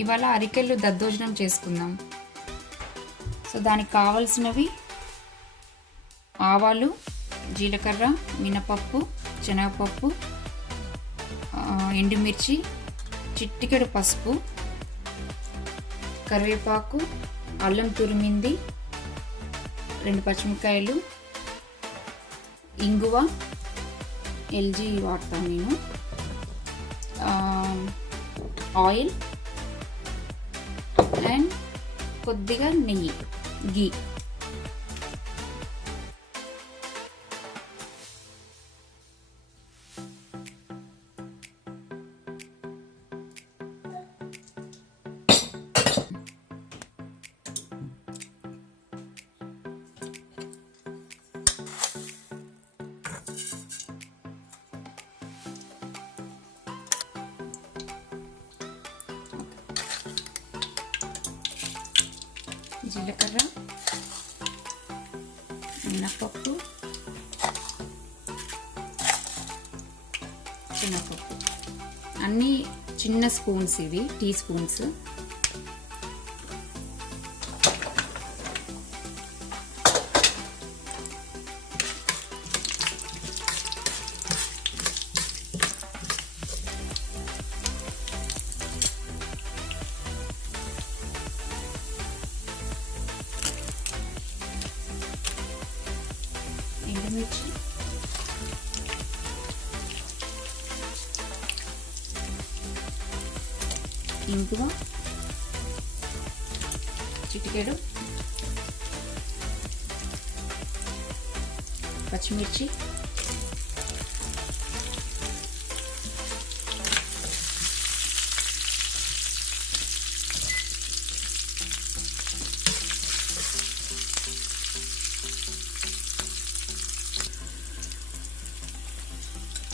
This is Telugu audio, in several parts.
ఇవాళ అరికెళ్ళు దద్దోజనం చేసుకుందాం. సో దానికి కావాల్సినవి ఆవాలు, జీలకర్ర, మినపప్పు, శనగపప్పు, ఎండుమిర్చి, చిటికెడు పసుపు, కరివేపాకు, అల్లం తురిమింది, 2 పచ్చిమిరపకాయలు, ఇంగువ, ఎల్జీ వాడతాను నేను, ఆయిల్ అండ్ కొద్దిగా నెయ్యి, గీ. జీలకర్ర, మినపప్పు, శనగపప్పు అన్నీ చిన్న స్పూన్స్, ఇవి టీ స్పూన్స్. ఎండుమిర్చి, ఇంగువ, చిటికెడు పచ్చిమిర్చి,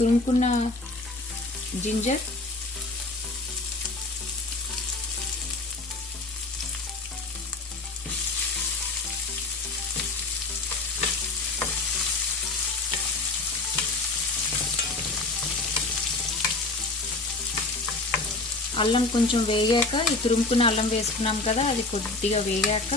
తురుముకున్న జింజర్, అల్లం కొంచెం వేగాక, ఈ తురుముకున్న అల్లం వేసుకున్నాం కదా, అది కొద్దిగా వేగాక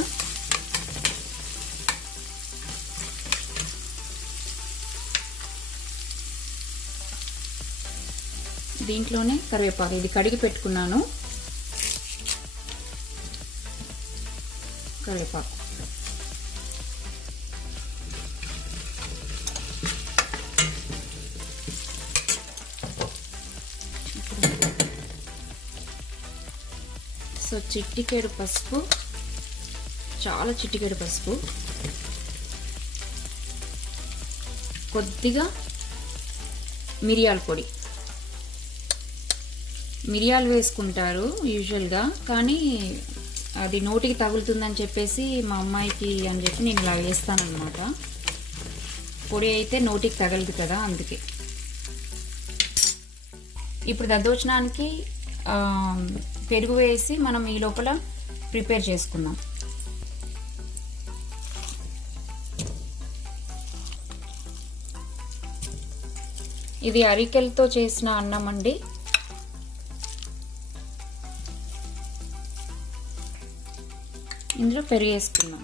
దీంట్లోనే కరివేపాకు, ఇది కడిగి పెట్టుకున్నాను కరివేపాకు. సో చిటికెడు పసుపు, చాలా చిటికెడు పసుపు, కొద్దిగా మిరియాల పొడి. మిరియాలు వేసుకుంటారు యూజువల్గా, కానీ అది నోటికి తగులుతుందని చెప్పేసి మా అమ్మాయికి అని చెప్పి నేను ఇలా వేస్తానన్నమాట. పొడి అయితే నోటికి తగలదు కదా, అందుకే. ఇప్పుడు దద్దోజనానికి పెరుగు వేసి మనం ఈ లోపల ప్రిపేర్ చేసుకుందాం. ఇది అరికెలతో చేసిన అన్నం అండి. ఇందులో పెరుగు వేసుకుందాం.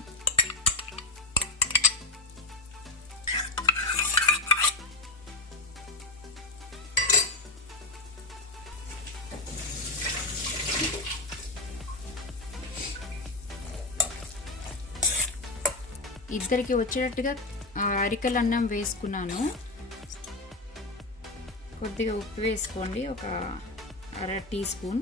ఇద్దరికి వచ్చేటట్టుగా అరికెల అన్నం వేసుకున్నాను. కొద్దిగా ఉప్పు వేసుకోండి, ఒక 1/2 టీ స్పూన్.